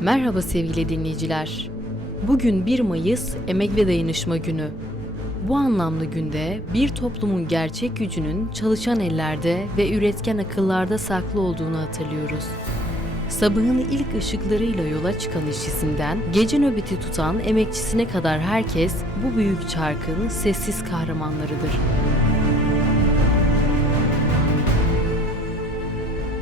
Merhaba sevgili dinleyiciler. Bugün 1 Mayıs Emek ve Dayanışma Günü. Bu anlamlı günde bir toplumun gerçek gücünün çalışan ellerde ve üretken akıllarda saklı olduğunu hatırlıyoruz. Sabahın ilk ışıklarıyla yola çıkan işçisinden gece nöbeti tutan emekçisine kadar herkes bu büyük çarkın sessiz kahramanlarıdır.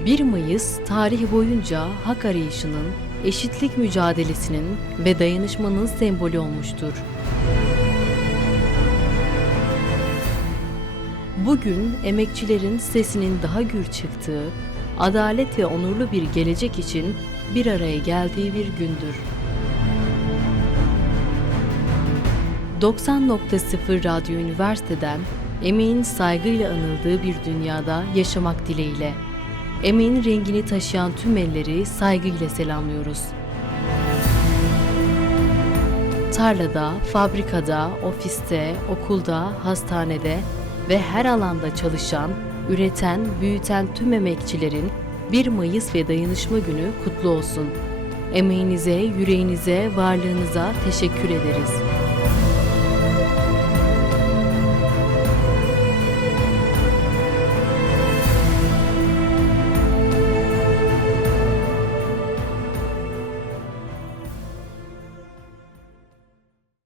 1 Mayıs tarihi boyunca hak arayışının, eşitlik mücadelesinin ve dayanışmanın sembolü olmuştur. Bugün emekçilerin sesinin daha gür çıktığı, adalet ve onurlu bir gelecek için bir araya geldiği bir gündür. 90.0 Radyo Üniversiteden emeğin saygıyla anıldığı bir dünyada yaşamak dileğiyle. Emeğin rengini taşıyan tüm elleri saygıyla selamlıyoruz. Tarlada, fabrikada, ofiste, okulda, hastanede ve her alanda çalışan, üreten, büyüten tüm emekçilerin 1 Mayıs ve Dayanışma Günü kutlu olsun. Emeğinize, yüreğinize, varlığınıza teşekkür ederiz.